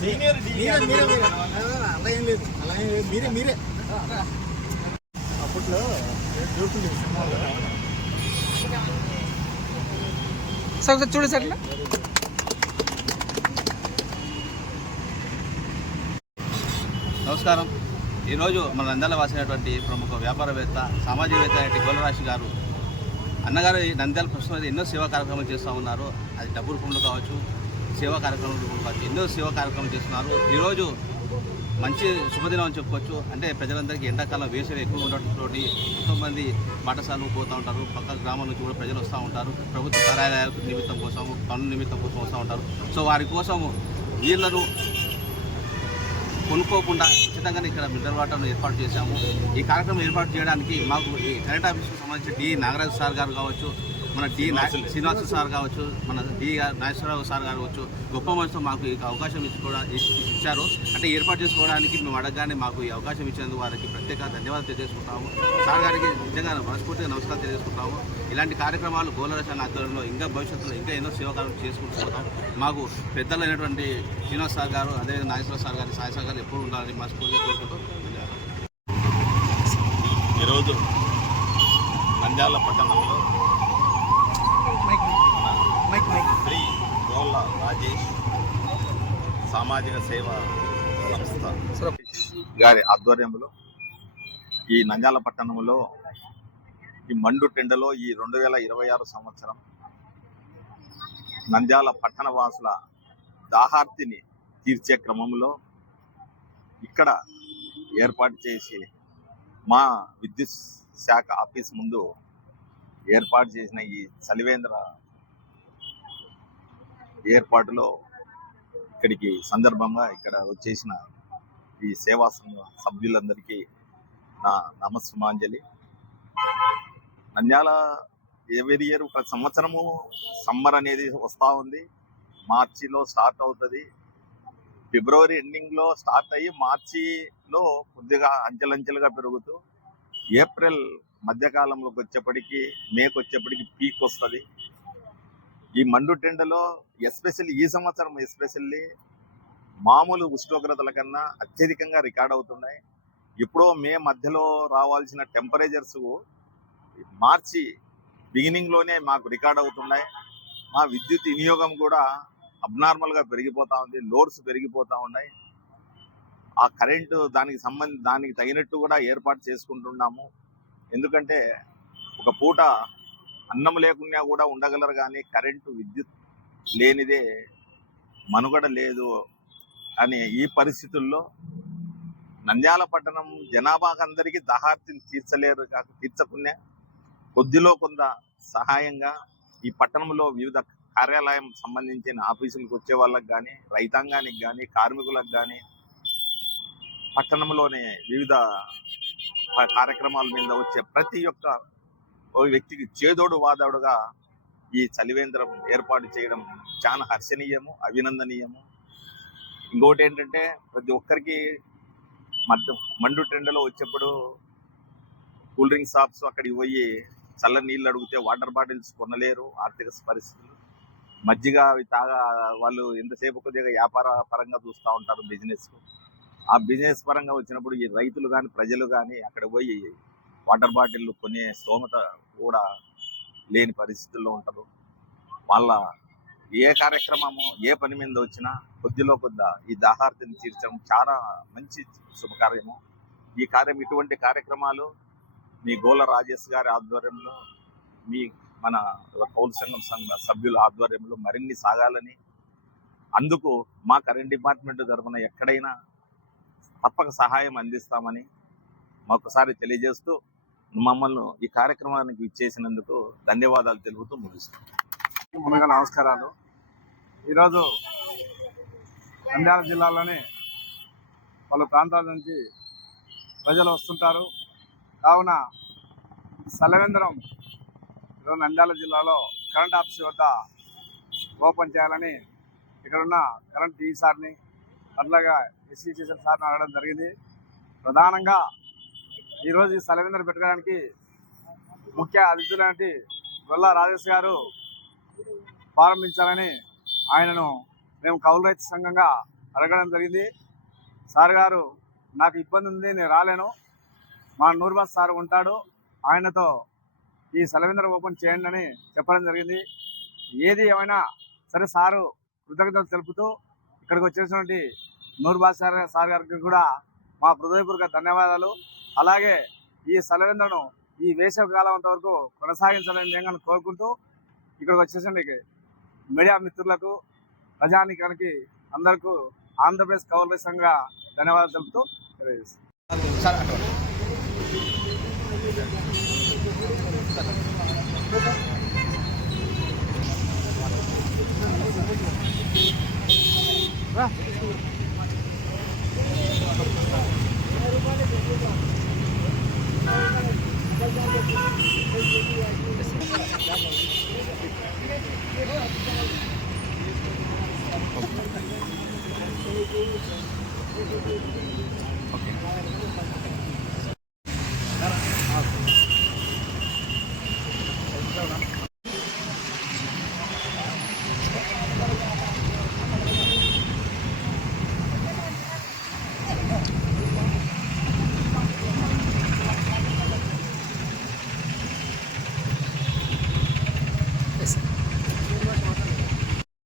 అలా ఏం లేదు, అలా ఏం లేదు, మీరే అప్పట్లో జోకులు సినిమాలో సార్ చూడు సార్. నమస్కారం. ఈరోజు మన నంద్యాల వాసినటువంటి ప్రముఖ వ్యాపారవేత్త సామాజికవేత్త అయినటువంటి గోలరాశి గారు అన్నగారు నంద్యాల ప్రస్తుతం ఎన్నో సేవా కార్యక్రమాలు చేస్తూ ఉన్నారు. అది డబ్బు రూపంలో కావచ్చు, సేవా కార్యక్రమాల రూపంలో కావచ్చు, ఎన్నో సేవా కార్యక్రమాలు చేస్తున్నారు. ఈరోజు మంచి శుభదినం అని చెప్పుకోవచ్చు. అంటే ప్రజలందరికీ ఎండాకాలం వేసవి ఎక్కువ ఉండటంతో ఎంతోమంది పాఠశాలకు పోతూ ఉంటారు. పక్క గ్రామాల నుంచి కూడా ప్రజలు వస్తూ ఉంటారు. ప్రభుత్వ కార్యాలయాల నిమిత్తం కోసం, పనుల నిమిత్తం కోసం వస్తూ ఉంటారు. సో వారి కోసం వీళ్ళను కొనుక్కోకుండా ఖచ్చితంగా ఇక్కడ మినరల్ వాటర్ను ఏర్పాటు చేశాము. ఈ కార్యక్రమం ఏర్పాటు చేయడానికి మాకు ఈ కరెంట్ ఆఫీస్కి సంబంధించి డి నాగరాజు సార్ గారు కావచ్చు, మన డి శ్రీనివాస సార్ కావచ్చు, మన డి నాగేశ్వరరావు సార్ గారు కావచ్చు, గొప్ప మనసుతో మాకు ఈ అవకాశం ఇచ్చారు. అంటే ఏర్పాటు చేసుకోవడానికి మేము అడగగానే మాకు ఈ అవకాశం ఇచ్చినందుకు వారికి ప్రత్యేక ధన్యవాదాలు తెలియజేసుకుంటాము. సార్ గారికి నిజంగా మనస్ఫూర్తిగా నమస్కారం తెలియజేసుకుంటాము. ఇలాంటి కార్యక్రమాలు గోలరాశి ఆధ్వర్యంలో ఇంకా భవిష్యత్తులో ఇంకా ఎన్నో సేవకార్యం చేసుకుంటూ మాకు పెద్దలు అయినటువంటి శ్రీనివాస్ సార్ గారు, అదేవిధంగా నాగేశ్వర సార్ గారు, సాయి సార్ గారు ఎప్పుడు ఉండాలని మనస్ఫూర్తిగా కోరుకుంటూ ఈరోజు నంద్యాల పట్టణంలో శ్రీ గోళ్ళ రాజేష్ సామాజిక సేవా సంస్థ గారి ఆధ్వర్యంలో ఈ నంద్యాల పట్టణంలో ఈ మండు టెండలో ఈ 2026 సంవత్సరం నంద్యాల పట్టణ వాసుల దాహార్తిని తీర్చే క్రమంలో ఇక్కడ ఏర్పాటు చేసి మా విద్యుత్ శాఖ ఆఫీస్ ముందు ఏర్పాటు చేసిన ఈ చలివేంద్ర ఏర్పాటులో ఇక్కడికి సందర్భంగా ఇక్కడ వచ్చేసిన ఈ సేవా సభ్యులందరికీ నా నమస్సుమాంజలి. నంద్యాల ఎవరి ఇయర్ ప్రతి సంవత్సరము సమ్మర్ అనేది వస్తూ ఉంది. మార్చిలో స్టార్ట్ అవుతుంది. ఫిబ్రవరి ఎండింగ్లో స్టార్ట్ అయ్యి మార్చిలో కొద్దిగా అంచెలంచెలుగా పెరుగుతూ ఏప్రిల్ మధ్యకాలంలోకి వచ్చేప్పటికి మేకు వచ్చేప్పటికి పీక్ వస్తుంది. ఈ మండు టెండలో ఎస్పెషల్లీ ఈ సంవత్సరం ఎస్పెషల్లీ మామూలు ఉష్ణోగ్రతల కన్నా అత్యధికంగా రికార్డ్ అవుతున్నాయి. ఎప్పుడో మే మధ్యలో రావాల్సిన టెంపరేచర్స్ మార్చి బిగినింగ్లోనే మాకు రికార్డ్ అవుతున్నాయి. మా విద్యుత్ వినియోగం కూడా అబ్నార్మల్గా పెరిగిపోతూ ఉంది. లోడ్స్ పెరిగిపోతూ ఉన్నాయి. ఆ కరెంటు దానికి తగినట్టు కూడా ఏర్పాటు చేసుకుంటున్నాము. ఎందుకంటే ఒక పూట అన్నం లేకున్నా కూడా ఉండగలరు, కానీ కరెంటు విద్యుత్ లేనిదే మనుగడ లేదు అనే ఈ పరిస్థితుల్లో నంద్యాల పట్టణం జనాభాకి అందరికీ దాహార్తిని తీర్చకునే కొద్దిలో కొంత సహాయంగా ఈ పట్టణంలో వివిధ కార్యాలయం సంబంధించిన ఆఫీసులకు వచ్చే వాళ్ళకి కానీ, రైతాంగానికి కానీ, కార్మికులకు కానీ, పట్టణంలోనే వివిధ కార్యక్రమాల మీద వచ్చే ప్రతి ఒక్క వ్యక్తికి చేదోడు వాదోడుగా ఈ చలివేంద్రం ఏర్పాటు చేయడం చాలా హర్షణీయము, అభినందనీయము. ఇంకోటి ఏంటంటే ప్రతి ఒక్కరికి మండు టెండలో వచ్చేప్పుడు కూల్ డ్రింక్ షాప్స్ అక్కడికి పోయి చల్ల నీళ్ళు అడిగితే వాటర్ బాటిల్స్ కొనలేరు. ఆర్థిక పరిస్థితులు మజ్జిగ అవి వాళ్ళు ఎంతసేపు కొద్దిగా వ్యాపార పరంగా చూస్తూ ఉంటారు బిజినెస్. ఆ బిజినెస్ పరంగా వచ్చినప్పుడు ఈ రైతులు కానీ, ప్రజలు కానీ అక్కడ పోయి వాటర్ బాటిల్ కొనే స్తోమత కూడా లేని పరిస్థితుల్లో ఉంటారు. వాళ్ళ ఏ కార్యక్రమము ఏ పని మీద వచ్చినా కొద్దిలో కొద్ది ఈ దాహార్తిని తీర్చడం చాలా మంచి శుభకార్యము. ఈ ఇటువంటి కార్యక్రమాలు మీ గోల రాజేష్ గారి ఆధ్వర్యంలో, మన పౌర సంఘం సభ్యుల ఆధ్వర్యంలో మరిన్ని సాగాలని, అందుకు మా కరెంట్ డిపార్ట్మెంట్ తరఫున ఎక్కడైనా తప్పక సహాయం అందిస్తామని మరొకసారి తెలియజేస్తూ మమ్మల్ని ఈ కార్యక్రమానికి ఇచ్చేసినందుకు ధన్యవాదాలు తెలుపుతూ ముగిస్తాం. ముందుగా నమస్కారాలు. ఈరోజు నంద్యాల జిల్లాలోని పలు ప్రాంతాల నుంచి ప్రజలు వస్తుంటారు. కావున చలివేంద్రం ఈరోజు నంద్యాల జిల్లాలో కరెంట్ ఆఫీస్ వద్ద ఓపెన్ చేయాలని ఇక్కడున్న కరెంట్ టీ సార్ని, అట్లాగా ఎస్సీ సార్ని అడగడం జరిగింది. ప్రధానంగా ఈరోజు ఈ చలివేంద్రం పెట్టడానికి ముఖ్య అతిథులంటి గొల్ల రాజేష్ గారు ప్రారంభించాలని ఆయనను మేము కౌలు రైతు సంఘంగా అడగడం జరిగింది. సార్ గారు నాకు ఇబ్బంది ఉంది, నేను రాలేను, మా నూర్బాస్ సార్ ఉంటాడు, ఆయనతో ఈ సెలవిందర్ ఓపెన్ చేయండి అని చెప్పడం జరిగింది. ఏది ఏమైనా సరే సారు కృతజ్ఞతలు తెలుపుతూ ఇక్కడికి వచ్చేసినటువంటి నూర్బాస్ సార్ గారికి కూడా మా హృదయపూర్వక ధన్యవాదాలు. అలాగే ఈ సెలవిందర్ను ఈ వేసవి కాలం అంతవరకు కొనసాగించాలని నేను కోరుకుంటూ ఇక్కడికి వచ్చేసరికి మీడియా మిత్రులకు, ప్రజానికానికి అందరికీ ఆంధ్రప్రదేశ్ కౌలు సంఘ ధన్యవాదాలు తెలుపుతూ తెలియజేస్తాను. సార్ అటు ఓకే.